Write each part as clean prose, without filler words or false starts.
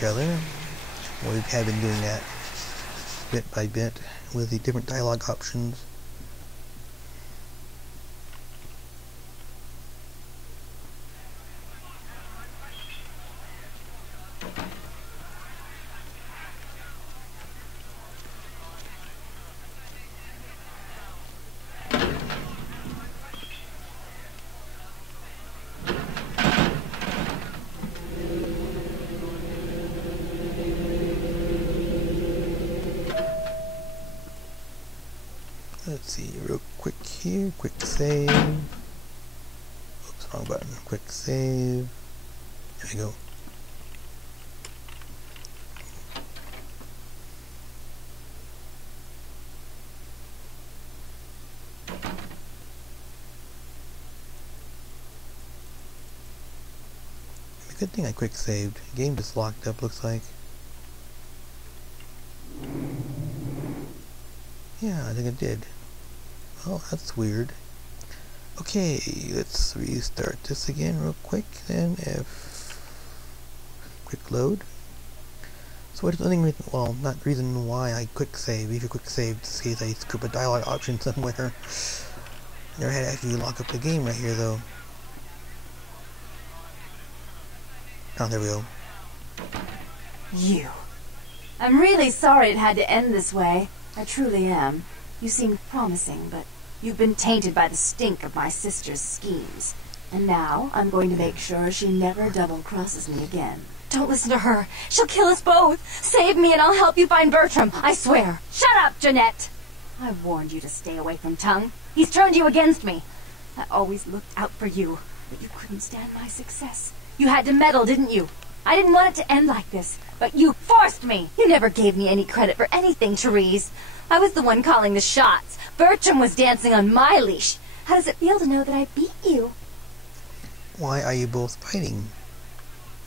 each other. We have been doing that bit by bit with the different dialogue options. Let's see, real quick here, quick save. Oops, wrong button. Quick save. There we go. Good thing I quick saved. The game just locked up, looks like. Yeah, I think it did. Well, that's weird. Okay, let's restart this again real quick then. Quick load. So what's the only reason, well, not reason why I quick save. If you quick save, in this case I scoop a dialogue option somewhere. Never had to actually lock up the game right here though. Oh, there we go. You. I'm really sorry it had to end this way. I truly am. You seemed promising, but you've been tainted by the stink of my sister's schemes. And now, I'm going to make sure she never double-crosses me again. Don't listen to her. She'll kill us both. Save me and I'll help you find Bertram, I swear. Shut up, Jeanette! I warned you to stay away from Tung. He's turned you against me. I always looked out for you, but you couldn't stand my success. You had to meddle, didn't you? I didn't want it to end like this, but you forced me! You never gave me any credit for anything, Therese. I was the one calling the shots. Bertram was dancing on my leash. How does it feel to know that I beat you? Why are you both fighting?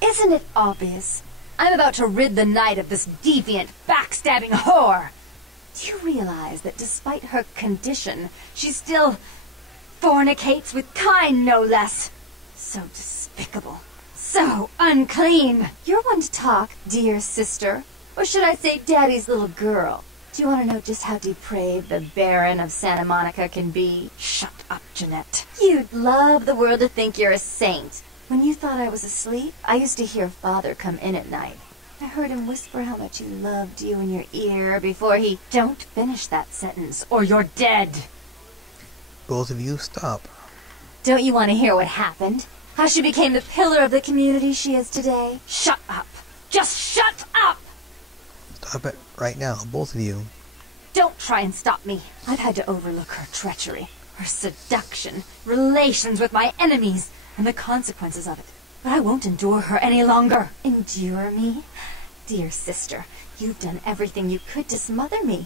Isn't it obvious? I'm about to rid the night of this deviant, backstabbing whore! Do you realize that despite her condition, she still fornicates with kind, no less? So despicable. So unclean! You're one to talk, dear sister. Or should I say daddy's little girl? Do you want to know just how depraved the Baron of Santa Monica can be? Shut up, Jeanette. You'd love the world to think you're a saint. When you thought I was asleep, I used to hear Father come in at night. I heard him whisper how much he loved you in your ear before he... Don't finish that sentence, or you're dead! Both of you stop. Don't you want to hear what happened? How she became the pillar of the community she is today? Shut up! Just shut up! Stop it right now, both of you. Don't try and stop me. I've had to overlook her treachery, her seduction, relations with my enemies, and the consequences of it. But I won't endure her any longer. Endure me? Dear sister, you've done everything you could to smother me.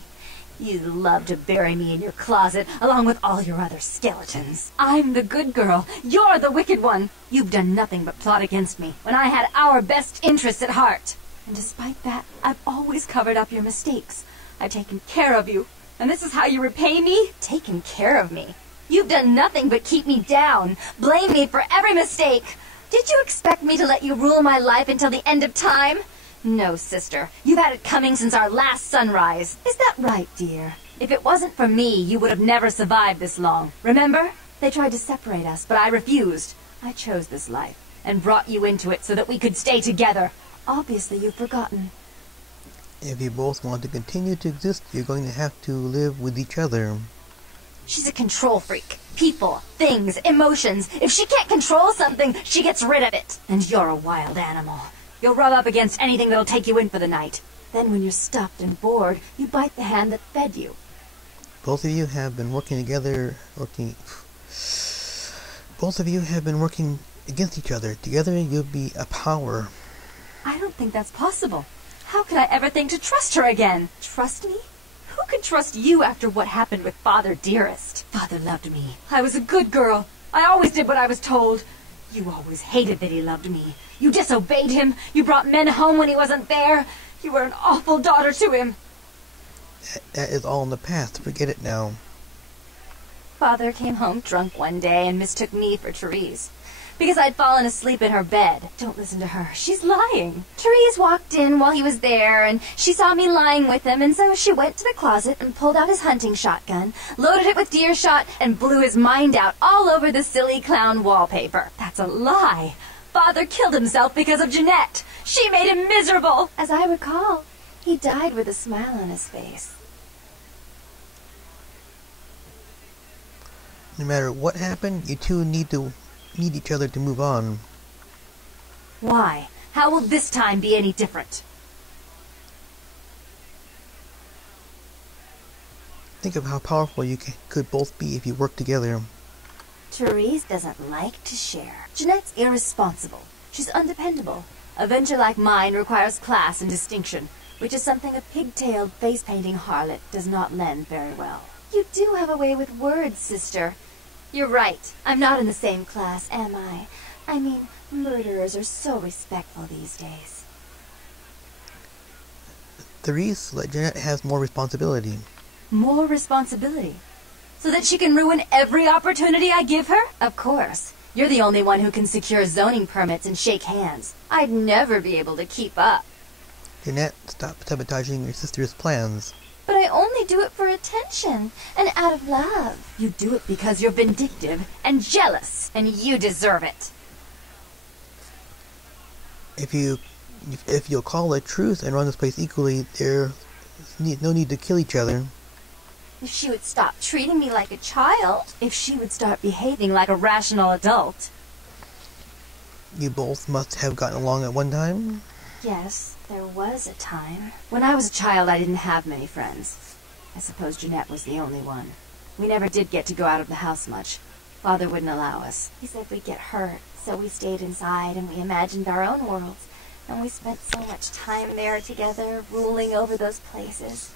You love to bury me in your closet, along with all your other skeletons. I'm the good girl. You're the wicked one. You've done nothing but plot against me, when I had our best interests at heart. And despite that, I've always covered up your mistakes. I've taken care of you. And this is how you repay me? Taken care of me? You've done nothing but keep me down, blame me for every mistake. Did you expect me to let you rule my life until the end of time? No, sister. You've had it coming since our last sunrise. Is that right, dear? If it wasn't for me, you would have never survived this long. Remember? They tried to separate us, but I refused. I chose this life, and brought you into it so that we could stay together. Obviously, you've forgotten. If you both want to continue to exist, you're going to have to live with each other. She's a control freak. People, things, emotions. If she can't control something, she gets rid of it. And you're a wild animal. You'll rub up against anything that'll take you in for the night. Then when you're stuffed and bored, you bite the hand that fed you. Both of you have been working together, Both of you have been working against each other. Together you'll be a power. I don't think that's possible. How could I ever think to trust her again? Trust me? Who could trust you after what happened with Father Dearest? Father loved me. I was a good girl. I always did what I was told. You always hated that he loved me. You disobeyed him. You brought men home when he wasn't there. You were an awful daughter to him. That is all in the past. Forget it now. Father came home drunk one day and mistook me for Therese. because I'd fallen asleep in her bed. Don't listen to her. She's lying. Therese walked in while he was there, and she saw me lying with him, and so she went to the closet and pulled out his hunting shotgun, loaded it with deer shot, and blew his mind out all over the silly clown wallpaper. That's a lie. Father killed himself because of Jeanette. She made him miserable. As I recall, he died with a smile on his face. No matter what happened, you two need each other to move on. Why? How will this time be any different? Think of how powerful you could both be if you worked together. Therese doesn't like to share. Jeanette's irresponsible. She's undependable. A venture like mine requires class and distinction, which is something a pigtailed, face-painting harlot does not lend very well. You do have a way with words, sister. You're right. I'm not in the same class, am I? I mean, murderers are so respectful these days. Therese, like Jeanette, has more responsibility. More responsibility? So that she can ruin every opportunity I give her? Of course. You're the only one who can secure zoning permits and shake hands. I'd never be able to keep up. Jeanette, stop sabotaging your sister's plans. But I only do it for attention, and out of love. You do it because you're vindictive and jealous, and you deserve it. If you'll call the truth and run this place equally, there's no need to kill each other. If she would stop treating me like a child, if she would start behaving like a rational adult. You both must have gotten along at one time? Yes, there was a time. When I was a child, I didn't have many friends. I suppose Jeanette was the only one. We never did get to go out of the house much. Father wouldn't allow us. He said we'd get hurt, so we stayed inside and we imagined our own worlds. And we spent so much time there together, ruling over those places.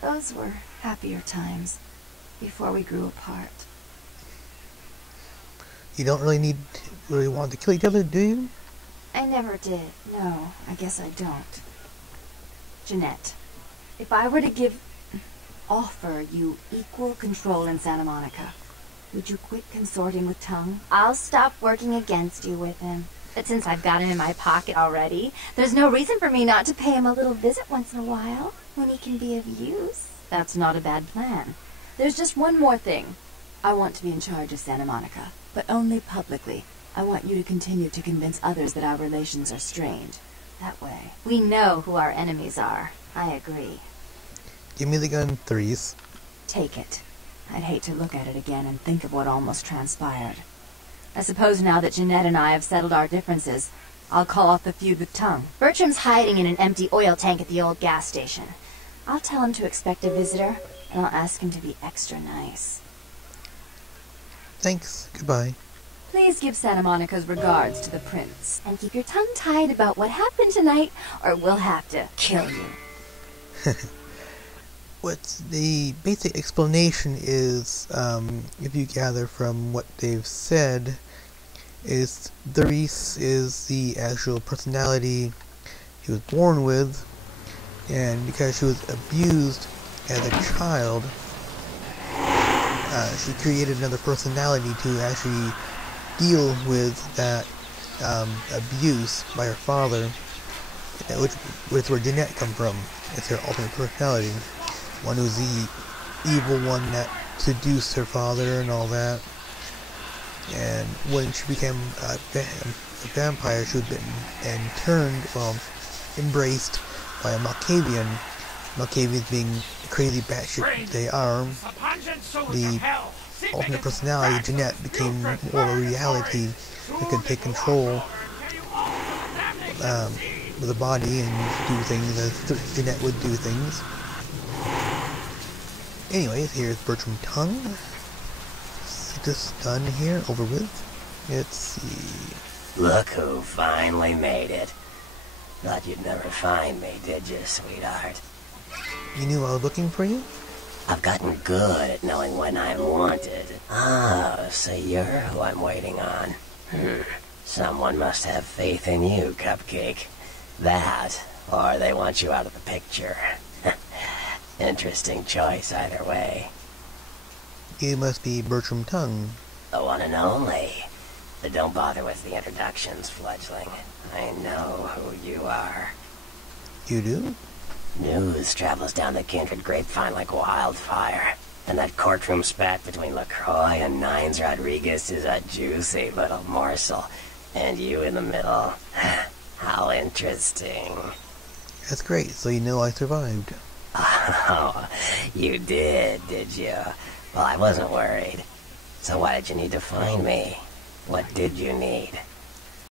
Those were happier times, before we grew apart. You don't really want to kill each other, do you? I never did. No, I guess I don't. Jeanette, if I were to offer you equal control in Santa Monica, would you quit consorting with Tung? I'll stop working against you with him. But since I've got him in my pocket already, there's no reason for me not to pay him a little visit once in a while, when he can be of use. That's not a bad plan. There's just one more thing. I want to be in charge of Santa Monica, but only publicly. I want you to continue to convince others that our relations are strained. That way, we know who our enemies are. I agree. Give me the gun, Therese. Take it. I'd hate to look at it again and think of what almost transpired. I suppose now that Jeanette and I have settled our differences, I'll call off the feud with Tung. Bertram's hiding in an empty oil tank at the old gas station. I'll tell him to expect a visitor, and I'll ask him to be extra nice. Thanks. Goodbye. Please give Santa Monica's regards to the prince. And keep your tongue tied about what happened tonight, or we'll have to kill you. What's the basic explanation is, if you gather from what they've said, is Therese is the actual personality he was born with, and because she was abused as a child, she created another personality to actually deal with that abuse by her father, which is where Jeanette comes from. It's her alternate personality. One who's the evil one that seduced her father and all that. And when she became a vampire, she was bitten and turned, embraced by a Malkavian. Malkavians being crazy batshit they are. The alternate personality, Jeanette, became more of a reality that could take control of the body and do things as Jeanette would do things. Anyways, here's Bertram Tung. This done here, over with. Let's see. Look who finally made it. Thought you'd never find me, did you, sweetheart? You knew I was looking for you? I've gotten good at knowing when I'm wanted. Oh, so you're who I'm waiting on. Someone must have faith in you, Cupcake. That, or they want you out of the picture. Interesting choice either way. You must be Bertram Tung. The one and only. But don't bother with the introductions, fledgling. I know who you are. You do? News travels down the kindred grapevine like wildfire. And that courtroom spat between LaCroix and Nines Rodriguez is a juicy little morsel. And you in the middle. How interesting. That's great, so you know I survived. Oh, you did you? Well, I wasn't worried. So why did you need to find me? What did you need?